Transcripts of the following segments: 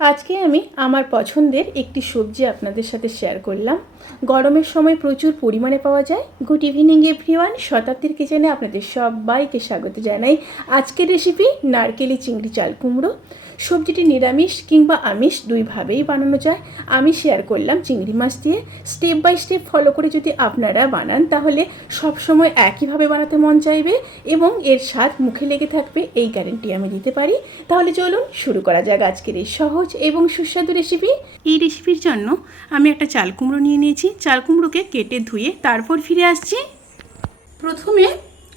আজকে আমি আমার পছন্দের একটি সবজি আপনাদের সাথে শেয়ার করলাম। গরমের সময় প্রচুর পরিমাণে পাওয়া যায়। গুড ইভিনিং এভরিওয়ান শতাব্দীর কিচেনে আপনাদের সবাইকে স্বাগত জানাই। আজকের রেসিপি নারকেলি চিংড়ি চাল কুমড়ো। সবজিটি নিরামিষ কিংবা আমিষ দুইভাবেই বানানো যায়। আমি শেয়ার করলাম চিংড়ি মাছ দিয়ে। স্টেপ বাই স্টেপ ফলো করে যদি আপনারা বানান, তাহলে সবসময় একইভাবে বানাতে মন চাইবে এবং এর স্বাদ মুখে লেগে থাকবে, এই গ্যারেন্টি আমি দিতে পারি। তাহলে চলুন শুরু করা যাক আজকের এই সহজ এবং সুস্বাদু রেসিপি এই রেসিপির জন্য আমি একটা চাল কুমড়ো নিয়ে নিয়েছি। চাল কুমড়োকে কেটে ধুয়ে তারপর ফিরে আসছি। প্রথমে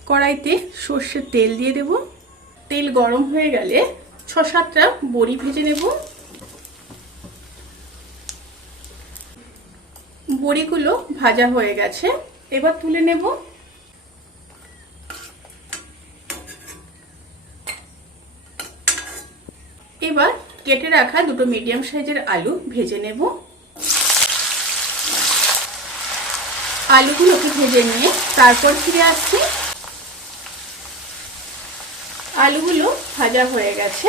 কড়াইতে সর্ষের তেল দিয়ে দেব। তেল গরম হয়ে গেলে ছ সাতটা বড়ি ভেজে নেব। বড়িগুলো ভাজা হয়ে গেছে। এবার তুলে নেব। এবার কেটে রাখা দুটো মিডিয়াম সাইজের আলু ভেজে নেব। আলুগুলোকে ভেজে নিয়ে তারপর ফিরে আসছি। আলুগুলো ভাজা হয়ে গেছে।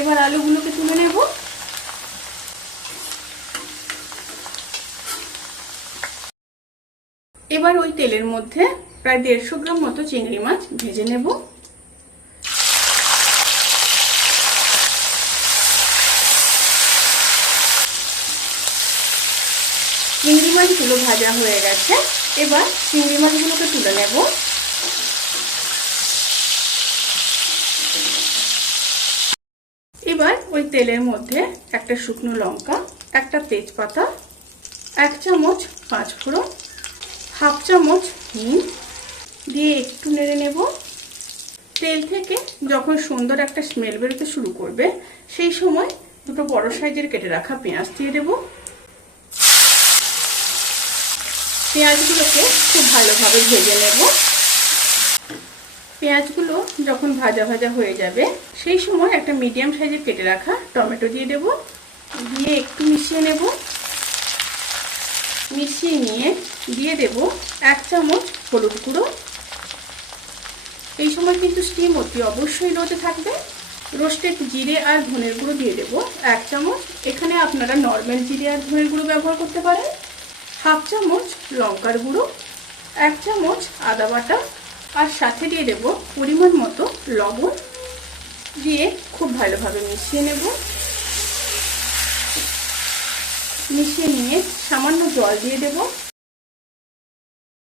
এবার আলুগুলোকে তুলে নেব। এবার ওই তেলের মধ্যে প্রায় দেড়শো গ্রাম মতো চিংড়ি মাছ ভেজে নেব। চিংড়ি মাছগুলো ভাজা হয়ে গেছে। এবার চিংড়ি মাছগুলোকে তুলে নেব এবার ওই তেলের মধ্যে একটা শুকনো লঙ্কা, একটা তেজপাতা, এক চামচ পাঁচ ফোড়ন, হাফ চামচ হিং দিয়ে একটু নেড়ে নেব। তেল থেকে যখন সুন্দর একটা স্মেল বেরোতে শুরু করবে, সেই সময় দুটো বড় সাইজের কেটে রাখা পেঁয়াজ দিয়ে দেবো। পেঁয়াজগুলোকে খুব ভালোভাবে ভেজে নেব। পেঁয়াজগুলো যখন ভাজা ভাজা হয়ে যাবে, সেই সময় একটা মিডিয়াম সাইজের কেটে রাখা টমেটো দিয়ে দেব। দিয়ে একটু মিশিয়ে নেব। মিশিয়ে নিয়ে দিয়ে দেব এক চামচ হলুদ গুঁড়ো। এই সময় কিন্তু স্টিম অতি অবশ্যই লোতে থাকবে। রোস্টেড জিরে আর ধনের গুঁড়ো দিয়ে দেব এক চামচ। এখানে আপনারা নর্মাল জিরে আর ধনের গুঁড়ো ব্যবহার করতে পারেন। হাফ চামচ লঙ্কার গুঁড়ো। এক চামচ আদা বাটা। আর সাথে দিয়ে দেব পরিমাণ মতো লবণ দিয়ে খুব ভালোভাবে মিশিয়ে নেব। মিশিয়ে নিয়ে সামান্য জল দিয়ে দেব।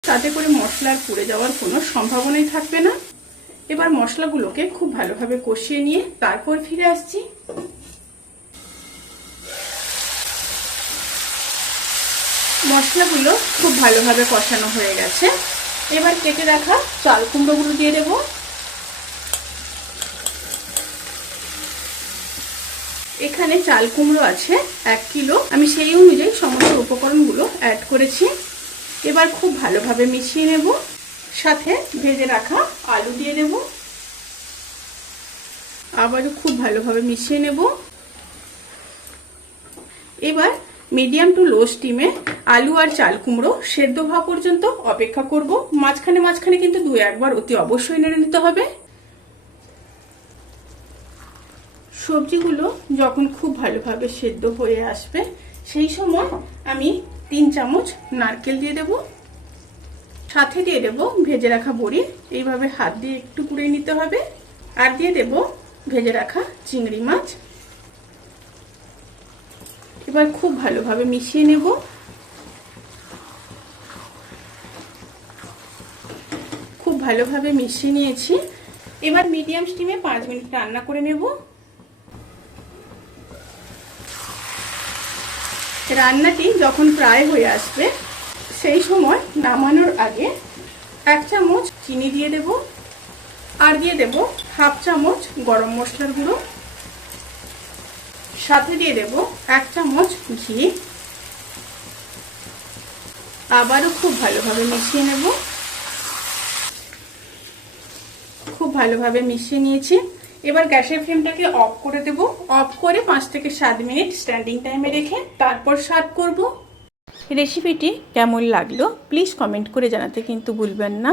তাতে করে মশলার পুড়ে যাওয়ার কোনো সম্ভাবনাই থাকবে না। এবার মশলাগুলোকে খুব ভালোভাবে কষিয়ে নিয়ে তারপর ফিরে আসছি। মশলাগুলো খুব ভালোভাবে কষানো হয়ে গেছে। এবার কেটে রাখা চাল কুমড়োগুলো দিয়ে দেব। এখানে চাল কুমড়ো আছে এক কিলো। আমি সেই অনুযায়ী সমস্ত উপকরণগুলো অ্যাড করেছি। এবার খুব ভালোভাবে মিশিয়ে নেব। সাথে ভেজে রাখা আলু দিয়ে দেব। আবারও খুব ভালোভাবে মিশিয়ে নেব। এবার মিডিয়াম টু লো স্টিমে আলু আর চাল কুমড়ো সেদ্ধ হওয়া পর্যন্ত অপেক্ষা করব। মাঝখানে মাঝখানে কিন্তু দু একবার অতি অবশ্যই নেড়ে নিতে হবে। সবজিগুলো যখন খুব ভালোভাবে সেদ্ধ হয়ে আসবে, সেই সময় আমি তিন চামচ নারকেল দিয়ে দেব। সাথে দিয়ে দেব ভেজে রাখা বড়ি, এইভাবে হাত দিয়ে একটু কুড়িয়ে নিতে হবে। আর দিয়ে দেব ভেজে রাখা চিংড়ি মাছ। এবার খুব ভালোভাবে মিশিয়ে নেব। ভালোভাবে মিশিয়ে নিয়েছি। এবার মিডিয়াম স্টিমে পাঁচ মিনিট রান্না করে নেব। রান্নাটি যখন প্রায় হয়ে আসবে, সেই সময় নামানোর আগে এক চামচ চিনি দিয়ে দেব আর দিয়ে দেব হাফ চামচ গরম মশলার গুঁড়ো। সাথে দিয়ে দেব এক চামচ ঘি। আবারও খুব ভালোভাবে মিশিয়ে নেব খুব ভালোভাবে মিশিয়ে নিয়েছি। এবার গ্যাসের ফ্লেমটাকে অফ করে দেব। অফ করে পাঁচ থেকে সাত মিনিট স্ট্যান্ডিং টাইমে রেখে তারপর সার্ভ করব। রেসিপিটি কেমন লাগল, প্লিজ কমেন্ট করে জানাতে কিন্তু ভুলবেন না।